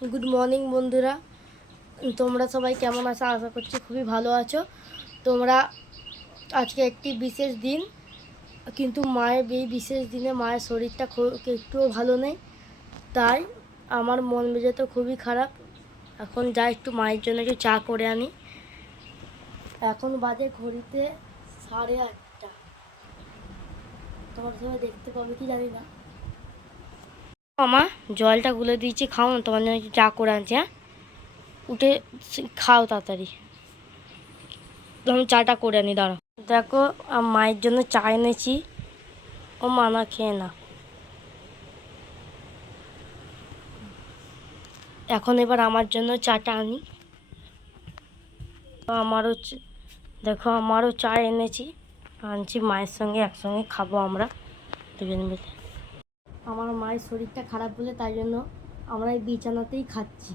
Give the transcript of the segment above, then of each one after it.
Good morning বন্ধুরা। তোমরা সবাই কেমন আছো? আশা করছি খুবই ভালো আছো। তোমরা আজকে একটি বিশেষ দিন, কিন্তু মায়ের এই বিশেষ দিনে মায়ের শরীরটা একটুও ভালো নেই। তাই আমার মন মেজাজ তো খুবই খারাপ। এখন যা একটু মায়ের জন্য একটু চা করে আনি। এখন বাজে ঘড়িতে সাড়ে আটটা। তোমার সবাই দেখতে পাবে, কি জানি না। আমা জলটা গুলে দিয়েছি, খাও না, তোমার জন্য চা করে আনছি হ্যাঁ? উঠে খাও তাড়াতাড়ি। আমি চাটা করে আনি, দাঁড়াও। দেখো মায়ের জন্য চা এনেছি। ও মা মানা খেয়ে না। এখন এবার আমার জন্য চাটা আনি। আমারও দেখো, আমারও চা এনেছি। আনছি, মায়ের সঙ্গে একসঙ্গে খাব আমরা দুজন মিলে। আমার মায়ের শরীরটা খারাপ বলে তাই জন্য আমরা এই বিছানাতেই খাচ্ছি।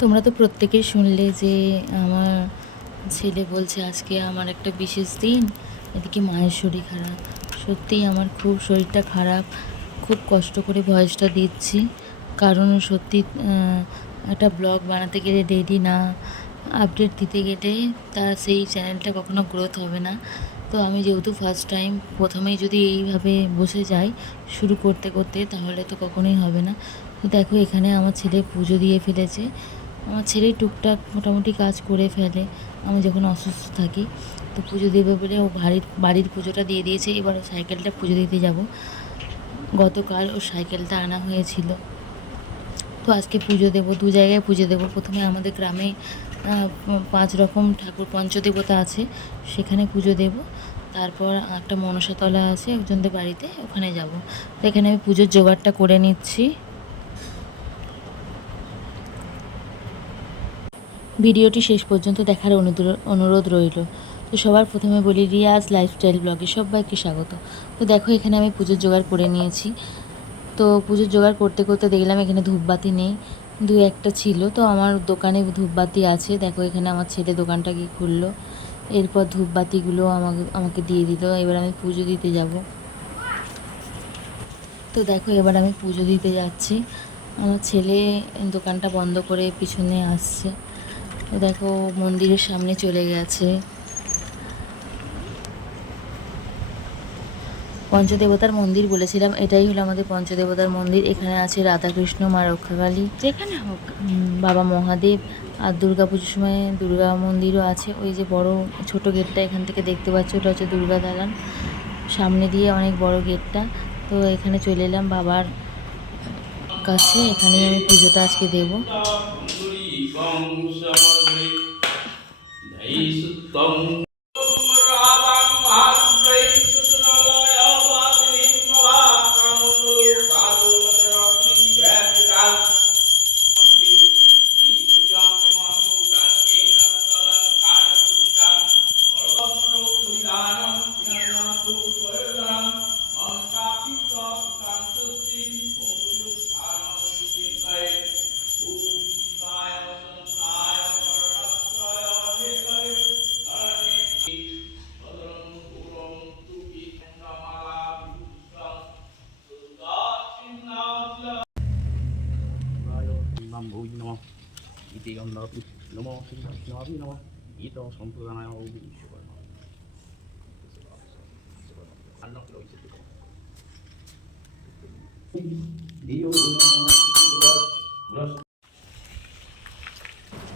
তোমরা তো প্রত্যেকেই শুনলে যে আমার ছেলে বলছে আজকে আমার একটা বিশেষ দিন, এদিকে মায়ের শরীর খারাপ। সত্যিই আমার খুব শরীরটা খারাপ, খুব কষ্ট করে ভয়েসটা দিচ্ছি। কারণ সত্যি একটা ব্লগ বানাতে গেলে ডেলি না আপডেট দিতে গেলে তা সেই চ্যানেলটা কখনো গ্রোথ হবে না। তো আমি যেহেতু ফার্স্ট টাইম প্রথমেই যদি এইভাবে বসে যাই শুরু করতে করতে, তাহলে তো কখনোই হবে না। তো দেখো এখানে আমার ছেলে পুজো দিয়ে ফেলেছে। আমার ছেলে টুকটাক মোটামুটি কাজ করে ফেলে। আমি যখন অসুস্থ থাকি, তো পুজো দেবে বলে ও বাড়ির বাড়ির পুজোটা দিয়ে দিয়েছে। এবার সাইকেলটা পুজো দিতে যাব। গতকাল ও সাইকেলটা আনা হয়েছিল। তো আজকে পুজো দেবো, দু জায়গায় পুজো দেবো। প্রথমে আমাদের গ্রামে পাঁচ রকম ঠাকুর পঞ্চদেবতা আছে, সেখানে পুজো দেব। তারপর একটা মনসাতলা আছে, একজনদের বাড়িতে, ওখানে যাব। তো এখানে আমি পুজোর জোগাড়টা করে নিচ্ছি। ভিডিওটি শেষ পর্যন্ত দেখার অনুরোধ রইল। তো সবার প্রথমে বলি, রিয়াজ লাইফস্টাইল ব্লগে সবাইকে স্বাগত। তো দেখো, এখানে আমি পুজোর জোগাড় করে নিয়েছি। তো পুজোর জোগাড় করতে করতে দেখলাম এখানে ধূপবাতি নেই। দু একটা ছিল, তো আমার দোকানে ধূপবাতি আছে। দেখো এখানে আমার ছেলে দোকানটা গিয়ে খুললো। এরপর ধূপবাতিগুলো আমাকে আমাকে দিয়ে দিল। এবার আমি পুজো দিতে যাব। তো দেখো এবার আমি পুজো দিতে যাচ্ছি। আমার ছেলে দোকানটা বন্ধ করে পিছনে আসছে। দেখো মন্দিরের সামনে চলে গেছে। পঞ্চদেবতার মন্দির বলেছিলাম এটাই হলো আমাদের পঞ্চদেবতার মন্দির। এখানে আছে রাধাকৃষ্ণ মা রক্ষাকালী যেখানে হোক। বাবা মহাদেব আর দুর্গা পুজোর সময় দুর্গা মন্দিরও আছে। ওই যে বড় ছোট গেটটা এখান থেকে দেখতে পাচ্ছ ওটা হচ্ছে দুর্গা দালান। সামনে দিয়ে অনেক বড় গেটটা। তো এখানে চলে এলাম বাবার কাছে। এখানে আমি পুজোটা আজকে দেবো।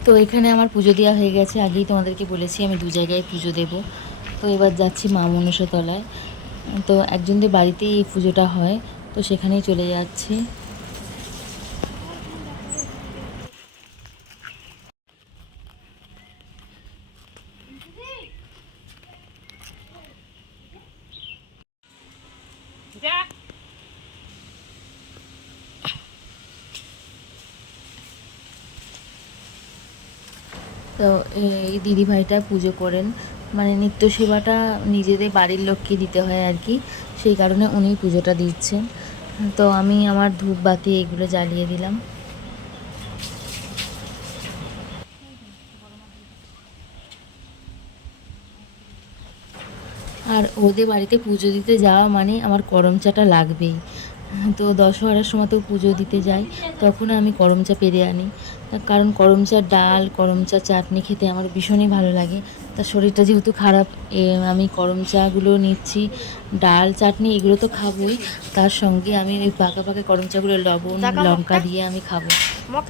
তো এখানে আমার পুজো দেওয়া হয়ে গেছে। আগেই তোমাদেরকে বলেছি আমি দু জায়গায় পুজো দেব। তো এবার যাচ্ছি মা মনসা তলায় তো একজনদের বাড়িতেই এই পুজোটা হয়। তো সেখানেই চলে যাচ্ছি। তো এই দিদিভাইটা পুজো করেন। মানে নিত্য সেবাটা নিজেদের বাড়ির লোককে দিতে হয় আর কি। সেই কারণে উনি পুজোটা দিচ্ছেন। তো আমি আমার ধূপ বাতি এগুলো জ্বালিয়ে দিলাম। আর ওদের বাড়িতে পুজো দিতে যাওয়া মানে আমার করমচাটা লাগবেই। তো দশহরার সময় তো পুজো দিতে যাই তখন আমি করম চা পেরে আনি কারণ করম চা ডাল করম চা চাটনি খেতে আমার ভীষণই ভালো লাগে। তার শরীরটা যেহেতু খারাপ আমি করম চাগুলো নিচ্ছি ডাল চাটনি এগুলো তো খাবোই। তার সঙ্গে আমি ওই পাকা পাকা করম চাগুলো লবণ লঙ্কা দিয়ে আমি খাব।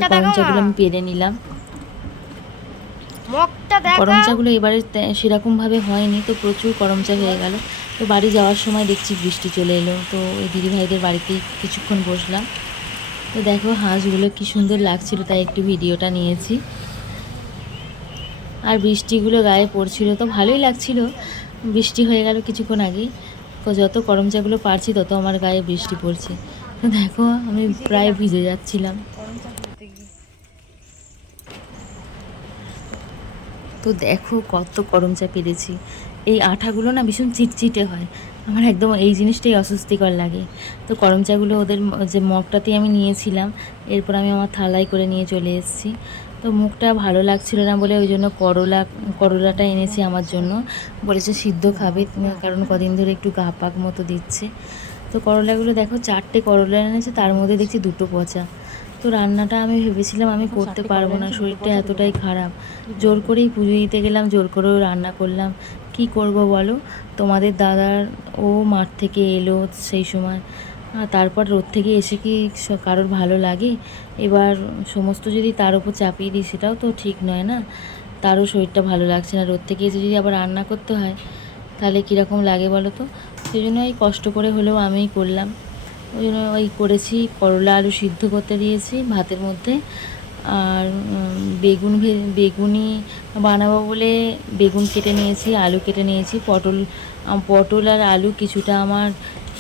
তো করম চাগুলো আমি পেরে নিলাম। মগটা দেখো। করম চাগুলো এবারে সেরকমভাবে হয়নি তো প্রচুর করম চা হয়ে গেল। তো বাড়ি যাওয়ার সময় দেখছি বৃষ্টি চলে এলো। তো ওই দিদিভাইদের বাড়িতেই কিছুক্ষণ বসলাম। তো দেখো হাঁসগুলো কি সুন্দর লাগছিল, তাই একটু ভিডিওটা নিয়েছি। আর বৃষ্টিগুলো গায়ে পড়ছিল, তো ভালোই লাগছিল। বৃষ্টি হয়ে গেল কিছুক্ষণ আগেই। তো যত করম চাগুলো পারছি, তত আমার গায়ে বৃষ্টি পড়ছে। তো দেখো আমি প্রায় ভিজে যাচ্ছিলাম। তো দেখো কত করম চা পেরেছি। এই আঠাগুলো না ভীষণ চিটচিটে হয়। আমার একদম এই জিনিসটাই অস্বস্তিকর লাগে। তো করম চাগুলো ওদের যে মগটাতেই আমি নিয়েছিলাম এরপর আমি আমার থালায় করে নিয়ে চলে এসেছি। তো মুখটা ভালো লাগছিল না বলে ওই জন্য করলা করলাটা এনেছি আমার জন্য। বলেছে সিদ্ধ খাবে কারণ কদিন ধরে একটু গা পাক মতো দিচ্ছে। তো করলাগুলো দেখো চারটে করলা এনেছে তার মধ্যে দেখছি দুটো পচা। তো রান্নাটা আমি ভেবেছিলাম আমি করতে পারব না শরীরটা এতটাই খারাপ। জোর করেই পুজো দিতে গেলাম জোর করেও রান্না করলাম। কি করব বলো? তোমাদের দাদার ও মাঠ থেকে এলো সেই সময়। আর তারপর রোদ থেকে এসে কি কারোর ভালো লাগে? এবার সমস্ত যদি তার উপর চাপিয়ে দিই, সেটাও তো ঠিক নয় না? তারও শরীরটা ভালো লাগছে না। রোদ থেকে এসে যদি আবার রান্না করতে হয়, তাহলে কীরকম লাগে বলো তো? সেই জন্য ওই কষ্ট করে হলেও আমিই করলাম। ওই জন্য ওই করেছি, করলা আলু সিদ্ধ করতে দিয়েছি ভাতের মধ্যে। আর বেগুন বেগুনি বানাবো বলে বেগুন কেটে নিয়েছি আলু কেটে নিয়েছি পটল পটল আর আলু কিছুটা আমার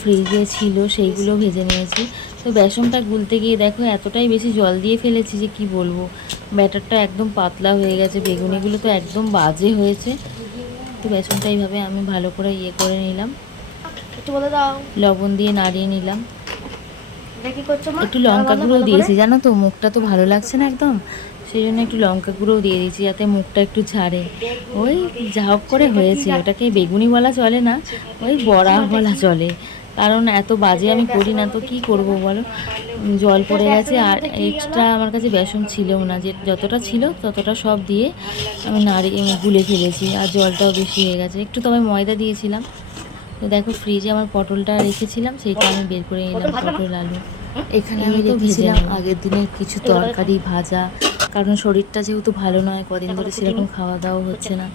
ফ্রিজে ছিল সেইগুলো ভেজে নিয়েছি। তো বেসনটা গুলতে গিয়ে দেখো এতটাই বেশি জল দিয়ে ফেলেছি যে কি বলব ব্যাটারটা একদম পাতলা হয়ে গেছে বেগুনিগুলো তো একদম বাজে হয়েছে। তো বেসনটা এইভাবে আমি ভালো করে ইয়ে করে নিলাম। একটু বলে দাও। লবণ দিয়ে নাড়িয়ে নিলাম। একটু লঙ্কা গুঁড়ো দিয়েছি জানো তো? মুখটা তো ভালো লাগছে না একদম। সেই জন্য একটু লঙ্কা গুঁড়োও দিয়ে দিয়েছি যাতে মুখটা একটু ঝাড়ে। ওই যা হোক করে হয়েছে ওটাকে বেগুনি বলা চলে না? ওই বড়া বলা চলে। কারণ এত বাজে আমি করি না তো কি করব বলো? জল পড়ে গেছে আর এক্সট্রা আমার কাছে বেসন ছিলও না যে যতটা ছিল ততটা সব দিয়ে আমি নাড়ি গুলে ফেলেছি আর জলটাও বেশি হয়ে গেছে। একটু তবে ময়দা দিয়েছিলাম। তো দেখো ফ্রিজে আমার পটলটা রেখেছিলাম সেইটা আমি বের করে নিলাম পটল আলু। এখানে আমি রেখেছিলাম আগের দিনের কিছু তরকারি ভাজা কারণ শরীরটা যেহেতু ভালো নয় কদিন ধরে সেরকম খাওয়া দাওয়া হচ্ছে না।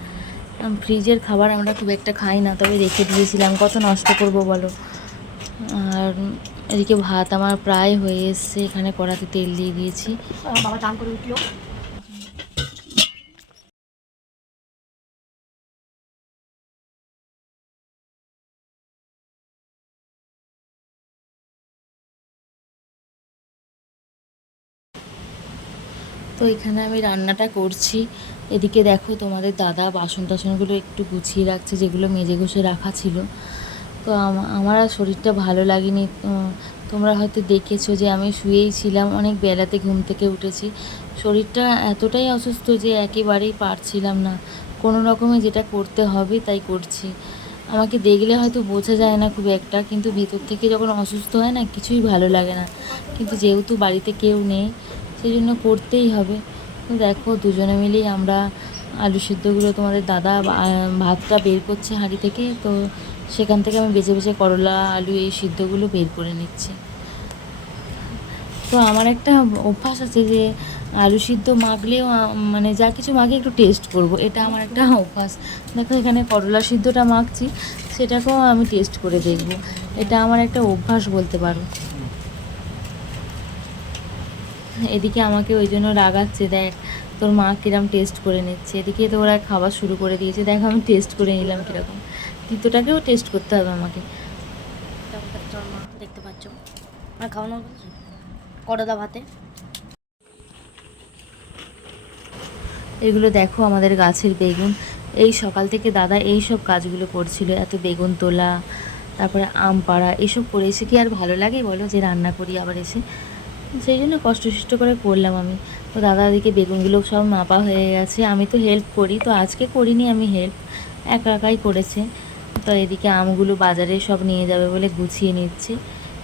ফ্রিজের খাবার আমরা খুব একটা খাই না তবে রেখে দিয়েছিলাম কত নষ্ট করব বলো? আর এদিকে ভাত আমার প্রায় হয়ে এসছে এখানে কড়াতে তেল দিয়ে দিয়েছি। তো এখানে আমি রান্নাটা করছি। এদিকে দেখো তোমাদের দাদা বাসন টাসনগুলো একটু গুছিয়ে রাখছে, যেগুলো মেজে ঘষে রাখা ছিল। তো আমার আর শরীরটা ভালো লাগেনি। তোমরা হয়তো দেখেছ যে আমি শুয়েই ছিলাম, অনেক বেলাতে ঘুম থেকে উঠেছি। শরীরটা এতটাই অসুস্থ যে একেবারেই পারছিলাম না। কোনো রকমে যেটা করতে হবে তাই করছি। আমাকে দেখলে হয়তো বোঝা যায় না খুব একটা, কিন্তু ভেতর থেকে যখন অসুস্থ হয় না, কিছুই ভালো লাগে না। কিন্তু যেহেতু বাড়িতে কেউ নেই সেই জন্য করতেই হবে। দেখো, দুজনে মিলেই আমরা আলু সিদ্ধগুলো তোমাদের দাদা ভাতটা বের করছে হাঁড়ি থেকে। তো সেখান থেকে আমি বেছে বেছে করলা, আলু এই সিদ্ধগুলো বের করে নিচ্ছি। তো আমার একটা অভ্যাস আছে যে, আলু সিদ্ধ মাখলেও মানে যা কিছু মাখে একটু টেস্ট করব। এটা আমার একটা অভ্যাস। দেখো, এখানে করলা সিদ্ধটা মাখছি, সেটাকেও আমি টেস্ট করে দেখব। এটা আমার একটা অভ্যাস বলতে পারো। এদিকে আমাকে ওই জন্য রাগাচ্ছে দেখ তোর মা কিরম টেস্ট করে নিচ্ছে। এদিকে তো ওরা খাবার শুরু করে দিয়েছে দেখ আমি টেস্ট করে নিলাম কীরকম। তিতোটাকেও টেস্ট করতে হবে আমাকে। দেখতে পাচ্ছ। আর খাওয়ানো করদা ভাতে। এগুলো দেখো আমাদের গাছের বেগুন। এই সকাল থেকে দাদা এই সব কাজগুলো করছিল এত বেগুন তোলা তারপরে আম পাড়া এসব করে এসে কি আর ভালো লাগে বলো? যে রান্না করি আবার এসে। সেই জন্য কষ্টসিষ্ট করে করলাম আমি। তো দাদা দিকে বেগুনগুলো সব মাপা হয়ে গেছে। আমি তো হেল্প করি, তো আজকে করিনি আমি হেল্প একা একাই করেছে। তো এদিকে আমগুলো বাজারে সব নিয়ে যাবে বলে গুছিয়ে নিচ্ছে।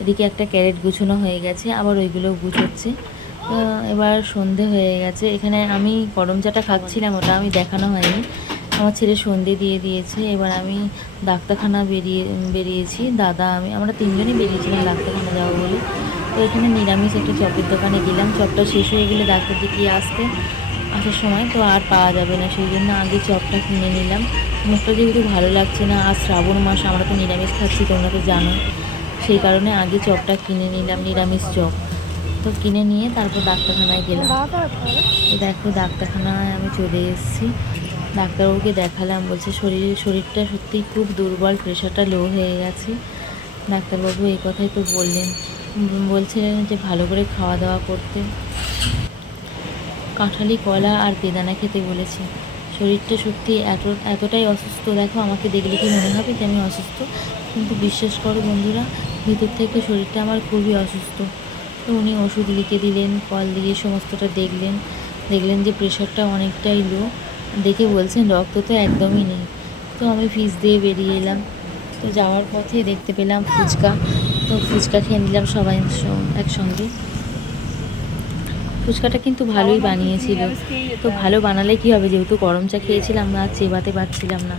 এদিকে একটা ক্যারেট গুছানো হয়ে গেছে, আবার ওইগুলো গুছোচ্ছে। তো এবার সন্ধে হয়ে গেছে। এখানে আমি গরম চাটা খাচ্ছিলাম, ওটা আমি দেখানো হয়নি। আমার ছেলে সন্ধে দিয়ে দিয়েছে, এবার আমি ডাক্তারখানা বেরিয়ে, বেরিয়েছি। দাদা আমি, আমরা তিনজনই বেরিয়েছিলাম ডাক্তারখানা যাব বলে। তো এখানে নিরামিষ একটা চপের দোকানে গেলাম চপটা শেষ হয়ে গেলে ডাক্তার দেখিয়ে আসতে আসার সময়, তো আর পাওয়া যাবে না। সেই জন্য আগে চপটা কিনে নিলাম। মুখটা যেহেতু ভালো লাগছে না, আর শ্রাবণ মাস, আমরা তো নিরামিষ খাচ্ছি, তোমরা তো জানো। সেই কারণে আগে চপটা কিনে নিলাম, নিরামিষ চপ। তো কিনে নিয়ে তারপর ডাক্তারখানায় গেলাম। এই দেখো, ডাক্তারখানায় আমি চলে এসেছি। ডাক্তারবাবুকে দেখালাম, বলছে শরীর, শরীরটা সত্যিই খুব দুর্বল প্রেশারটা লো হয়ে গেছে। ডাক্তারবাবু এই কথাই তো বললেন। বলছিলেন যে ভালো করে খাওয়া দাওয়া করতে। কাঁঠালি, কলা আর বেদানা খেতে বলেছে। শরীরটা সত্যি এত, এতটাই অসুস্থ। দেখো, আমাকে দেখলে কি মনে হবে যে আমি অসুস্থ? কিন্তু বিশ্বাস করো বন্ধুরা, ভিতর থেকে শরীরটা আমার খুবই অসুস্থ। তো উনি ওষুধ লিখে দিলেন, কল দিয়ে সমস্তটা দেখলেন। দেখলেন যে প্রেশারটা অনেকটাই লো। দেখে বলছেন, রক্ত তো একদমই নেই। তো আমি ফিস দিয়ে বেরিয়ে এলাম। তো যাওয়ার পথে দেখতে পেলাম ফুচকা। তো ফুচকা খেয়ে নিলাম সবাই একসঙ্গে। ফুচকাটা কিন্তু ভালোই বানিয়েছিল। তো ভালো বানালে কি হবে? যেহেতু গরম চা খেয়েছিলাম না, চেবাতে পারছিলাম না।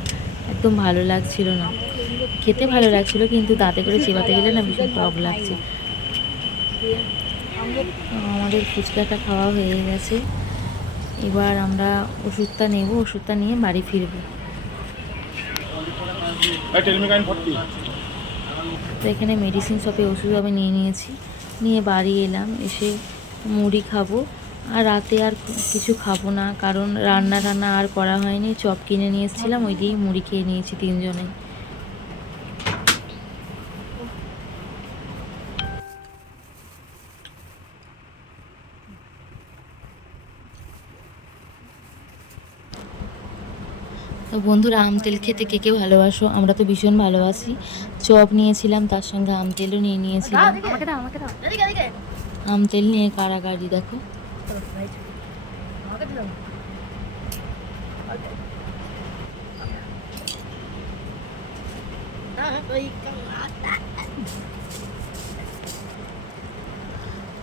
একদম ভালো লাগছিল না। খেতে ভালো লাগছিল, কিন্তু দাঁতে করে চেবাতে গেলে না ভীষণ টক লাগছে। আমাদের ফুচকাটা খাওয়া হয়ে গেছে। এবার আমরা ওষুধটা নেব, ওষুধটা নিয়ে বাড়ি ফিরবো। তো এখানে মেডিসিন শপে ওষুধ আমি নিয়ে নিয়েছি। নিয়ে বাড়ি এলাম, এসে মুড়ি খাব। আর রাতে আর কিছু খাব না, কারণ রান্না টান্না আর করা হয়নি। চপ কিনে নিয়ে এসেছিলাম, ওই দিয়েই মুড়ি খেয়ে নিয়েছি তিনজনে তো বন্ধুরা, আম তেল খেতে কে কে ভালোবাসো? আমরা তো ভীষণ ভালোবাসি। চপ নিয়েছিলাম, তার সঙ্গে আম তেলও নিয়ে নিয়েছিলাম। আম তেল নিয়ে কারাগারি, দেখো।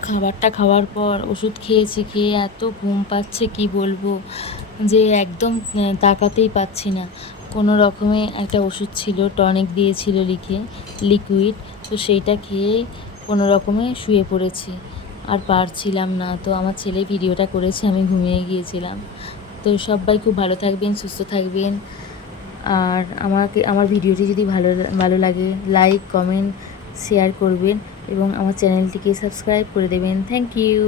খাবারটা খাওয়ার পর ওষুধ খেয়েছি, খেয়ে এত ঘুম পাচ্ছে, কি বলব? যে একদম তাকাতেই পাচ্ছি না। কোনো রকমে একটা ওষুধ ছিল, টনিক দিয়েছিল লিখে, লিকুইড। তো সেইটা খেয়ে কোনো রকমে শুয়ে পড়েছি। আর পারছিলাম না। তো আমার ছেলে ভিডিওটা করেছে, আমি ঘুমিয়ে গিয়েছিলাম। তো সবাই খুব ভালো থাকবেন, সুস্থ থাকবেন। আর আমাকে, আমার ভিডিওটি যদি ভালো ভালো লাগে লাইক কমেন্ট শেয়ার করবেন এবং আমার চ্যানেলটিকে সাবস্ক্রাইব করে দেবেন। Thank you